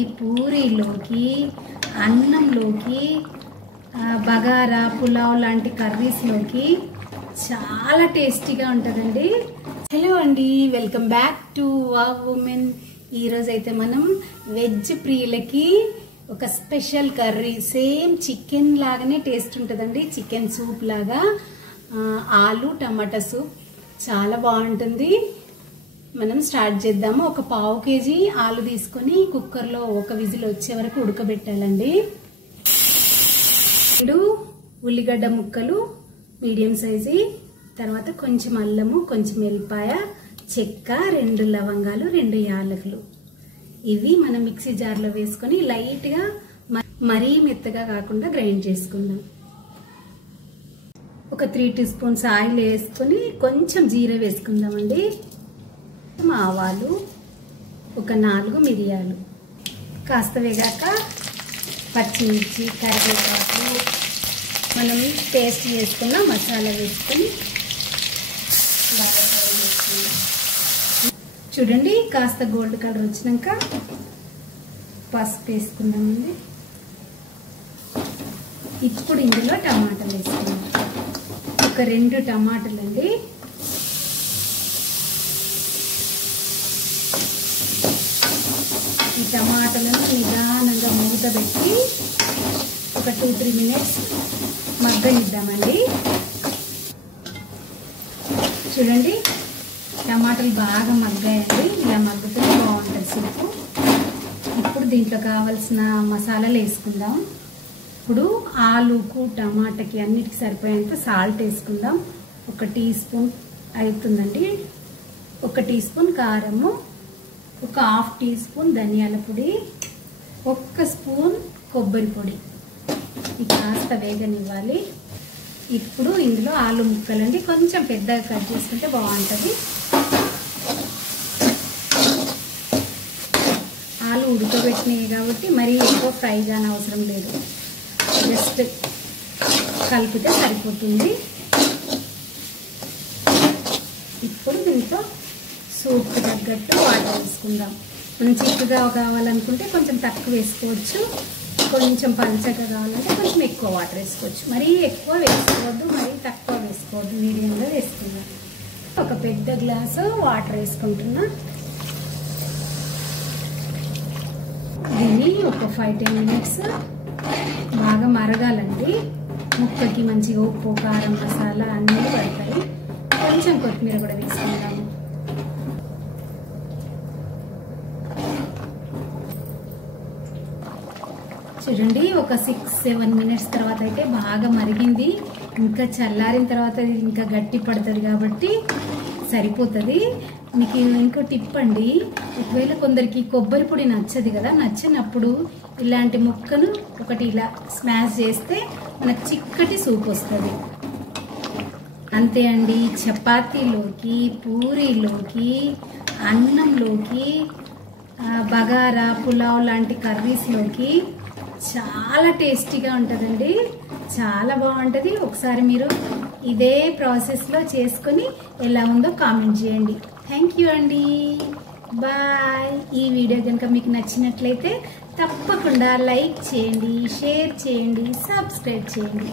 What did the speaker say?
ఈ పూరీలోకి అన్నంలోకి బగారా పులావ్ లాంటి కర్రీస్లోకి చాలా టేస్టీగా ఉంటుందండి. హలో అండి, welcome back to wow women. ఈరోజు అయితే మనం వెజ్ ప్రియులకి ఒక స్పెషల్ కర్రీ, సేమ్ చికెన్ లాగానే టేస్ట్ ఉంటుందండి. చికెన్ సూప్ లాగా ఆలు టమాటా సూప్ చాలా బాగుంటుంది. మనం స్టార్ట్ చేద్దాము. ఒక పావు కేజీ ఆలు తీసుకొని కుక్కర్లో ఒక విజిల్ వచ్చే వరకు ఉడకబెట్టాలండి. 2 ఉల్లిగడ్డ ముక్కలు మీడియం సైజు, తర్వాత కొంచెం అల్లము, కొంచెం ఎల్లిపాయ, చెక్క, 2 లవంగాలు, 2 యాలకులు. ఇవి మనం మిక్సీ జార్లో వేసుకొని లైట్ గా, మరీ మెత్తగా కాకుండా గ్రైండ్ చేసుకుందాం. ఒక 3 టీ స్పూన్స్ ఆయిల్ వేసుకొని కొంచెం జీరా వేసుకుందామండి. ఆవాలు, ఒక 4 మిరియాలు కాస్త వేగాక పచ్చిమిర్చి, కరివేపాకు, మనం పేస్ట్ చేసుకున్న మసాలా వేసుకొని బాగా ఫ్రై చేసుకుందాం. చూడండి, కాస్త గోల్డ్ కలర్ వచ్చినాక పసుపు వేసుకుందామండి. ఇప్పుడు ఇందులో టమాటాలు వేసుకుందాం. ఒక 2 టమాటాలు అండి. ఈ టమాటాలను నిదానంగా మూత పెట్టి ఒక 2-3 మినిట్స్ మగ్గనిద్దామండి. చూడండి, టమాటాలు బాగా మగ్గాయండి. ఇలా మగ్గుతూ బాగుంటుంది సూపు. ఇప్పుడు దీంట్లో కావాల్సిన మసాలాలు వేసుకుందాం. ఇప్పుడు ఆలుకు టమాటాకి అన్నిటికి సరిపోయేంత సాల్ట్ వేసుకుందాం. 1 టీ స్పూన్ అవుతుందండి. 1 టీ స్పూన్ కారము, ఒక 1/2 టీ స్పూన్ ధనియాల పొడి, 1 స్పూన్ కొబ్బరి పొడి. ఇది కాస్త వేగనివ్వాలి. ఇప్పుడు ఇందులో ఆలు ముక్కలండి, కొంచెం పెద్దగా కట్ చేసుకుంటే బాగుంటుంది. ఆలు ఉడకబెట్టినవి కాబట్టి మరీ ఎక్కువ ఫ్రై కానీ అవసరం లేదు, జస్ట్ కలిపితే సరిపోతుంది. ఇప్పుడు దీంట్లో సూప్కి తగ్గట్టు వాటర్ వేసుకుందాం. మనం చిక్కగా కావాలనుకుంటే కొంచెం తక్కువ వేసుకోవచ్చు, కొంచెం పల్చగా కావాలంటే కొంచెం ఎక్కువ వాటర్ వేసుకోవచ్చు. మరీ ఎక్కువ వేసుకోవద్దు, మరీ తక్కువ వేసుకోవద్దు, మీడియంగా వేసుకుందాం. ఒక పెద్ద గ్లాసు వాటర్ వేసుకుంటున్నా. దీన్ని ఒక 5-10 మినిట్స్ బాగా మరగాలండి. ముక్కకి మంచిగా ఉప్పు, కారం, మసాలా అన్నీ పడతాయి. కొంచెం కొత్తిమీర కూడా వేసుకుందాము. చూడండి, ఒక 6-7 మినిట్స్ తర్వాత అయితే బాగా మరిగింది. ఇంకా చల్లారిన తర్వాత ఇంకా గట్టి పడుతుంది కాబట్టి సరిపోతుంది. మీకు ఇంకో టిప్ అండి, ఒకవేళ కొందరికి కొబ్బరి పొడి నచ్చదు కదా, నచ్చినప్పుడు ఇలాంటి ముక్కను ఒకటి ఇలా స్మాష్ చేస్తే మనకు చిక్కటి సూప్ వస్తుంది. అంతే అండి. చపాతీలోకి, పూరీలోకి, అన్నంలోకి, బగారా పులావ్ లాంటి కర్రీస్లోకి చాలా టేస్టీగా ఉంటుందండి. చాలా బాగుంటుంది. ఒకసారి మీరు ఇదే ప్రాసెస్లో చేసుకొని ఎలా ఉందో కామెంట్ చేయండి. థ్యాంక్ యూ అండి, బాయ్. ఈ వీడియో కనుక మీకు నచ్చినట్లయితే తప్పకుండా లైక్ చేయండి, షేర్ చేయండి, సబ్స్క్రైబ్ చేయండి.